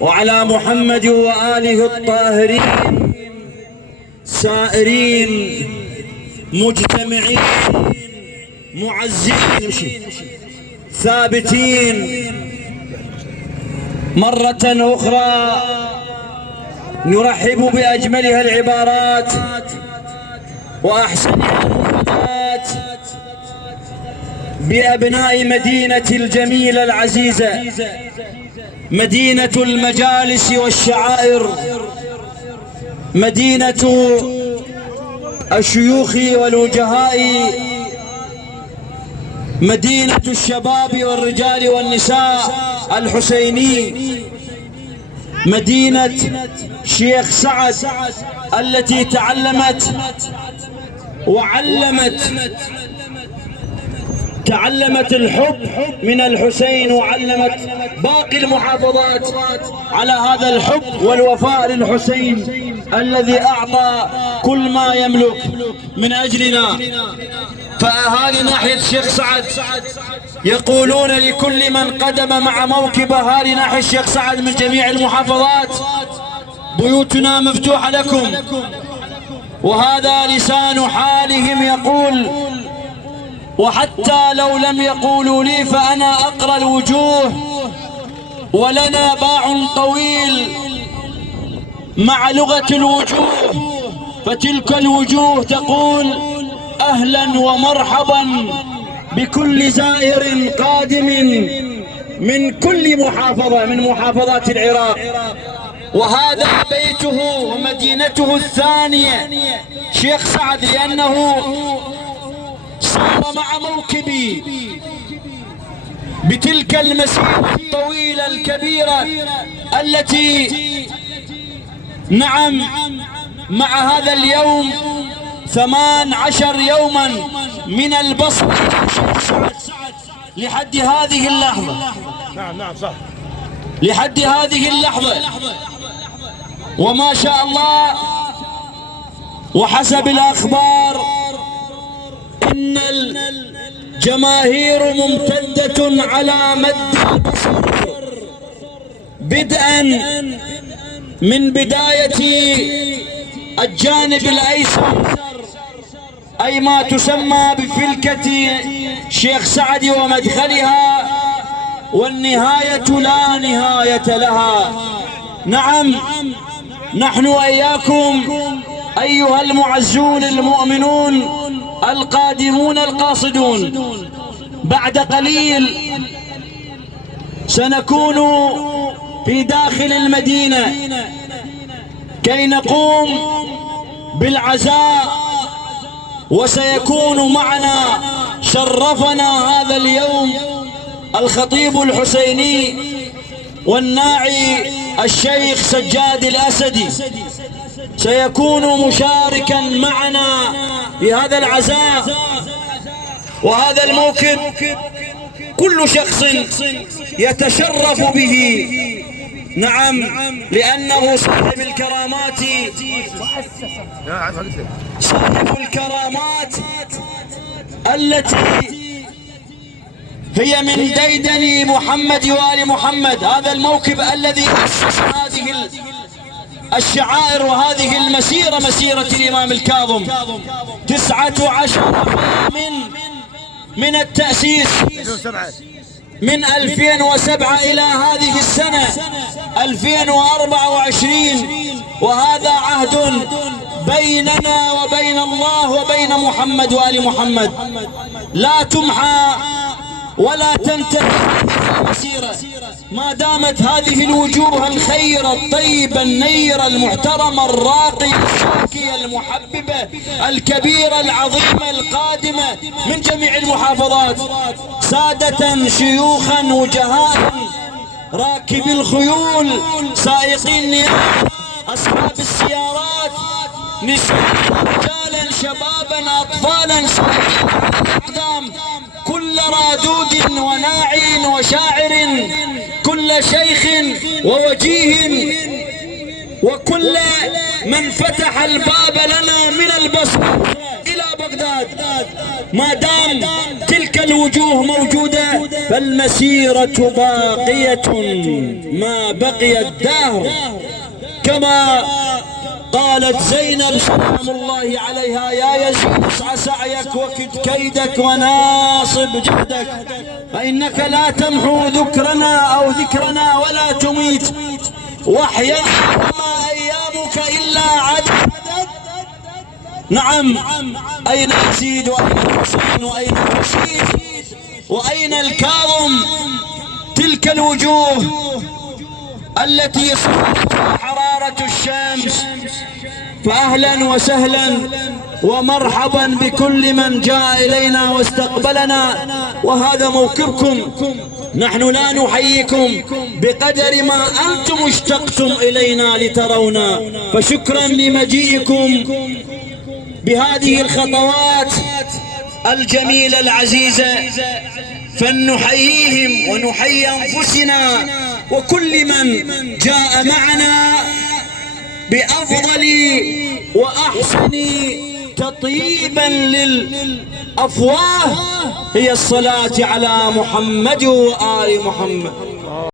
وعلى محمد وآله الطاهرين سائرين مجتمعين معزين ثابتين. مرة أخرى نرحب بأجملها العبارات وأحسنها المفردات بأبناء مدينة الجميلة العزيزة، مدينة المجالس والشعائر، مدينة الشيوخ والوجهاء، مدينة الشباب والرجال والنساء الحسيني، مدينة شيخ سعد التي تعلمت تعلمت الحب من الحسين، وعلمت باقي المحافظات على هذا الحب والوفاء للحسين الذي أعطى كل ما يملك من أجلنا. فأهالي ناحية الشيخ سعد يقولون لكل من قدم مع موكب أهالي ناحية الشيخ سعد من جميع المحافظات: بيوتنا مفتوحة لكم. وهذا لسان حالهم يقول، وحتى لو لم يقولوا لي فأنا أقرأ الوجوه، ولنا باع طويل مع لغة الوجوه، فتلك الوجوه تقول: أهلا ومرحبا بكل زائر قادم من كل محافظة من محافظات العراق. وهذا بيته ومدينته الثانية شيخ سعد، لأنه سار مع موكبي بتلك المسيرة الطويلة الكبيرة التي نعم مع هذا اليوم 18 يوما من البصر لحد هذه اللحظة. نعم صح، لحد هذه اللحظة. وما شاء الله وحسب الأخبار إن الجماهير ممتدة على مد البصر، بدءا من بداية الجانب الأيسر، أي ما تسمى بفلكة شيخ سعد ومدخلها، والنهاية لا نهاية لها. نعم، نحن وإياكم أيها المعزون المؤمنون القادمون القاصدون، بعد قليل سنكون في داخل المدينة كي نقوم بالعزاء، وسيكون معنا شرفنا هذا اليوم الخطيب الحسيني والناعي الشيخ سجاد الأسدي، سيكون مشاركا معنا في هذا العزاء. وهذا الموكب كل شخص يتشرف به، نعم، لأنه صاحب الكرامات، صاحب الكرامات التي هي من ديدن محمد وآل محمد. هذا الموكب الذي أسس هذه الشعائر وهذه المسيرة، مسيرة الإمام الكاظم، 19 من التأسيس، من 2007 إلى هذه السنة 2024. وهذا عهد بيننا وبين الله وبين محمد وآل محمد، لا تمحى ولا تنتهي المسيرة ما دامت هذه الوجوه الخيرة الطيبة النيرة المحترمة الراقية الشاكية المحببة الكبيرة العظيمة القادمة من جميع المحافظات، سادة شيوخا وجهاء، راكبي الخيول، سائقين النيابة، أصحاب السيارات، نساء رجالا شبابا أطفالا، أقدام، كل رادود وناعي وشاعر، كل شيخ ووجيه، وكل من فتح الباب لنا من البصر إلى بغداد. ما دام تلك الوجوه موجودة فالمسيرة باقية ما بقي الدهر. كما قالت زينب سلام الله عليها: يا يزيد اسعى سعيك وكد كيدك وناصب جهدك، فإنك لا تمحو ذكرنا أو ذكرنا ولا تميت وحيا وما أيامك إلا عدد. نعم، أين يزيد وأين الحسين وأين الرشيد وأين الكاظم؟ تلك الوجوه التي صارتها حرارة الشمس. فأهلا وسهلا ومرحبا بكل من جاء إلينا واستقبلنا، وهذا موكبكم. نحن لا نحييكم بقدر ما أنتم اشتقتم إلينا لترونا، فشكرا لمجيئكم بهذه الخطوات الجميلة العزيزة. فلنحييهم ونحيي أنفسنا وكل من جاء معنا بأفضل وأحسن تطيبا للأفواه هي الصلاة على محمد وآل محمد.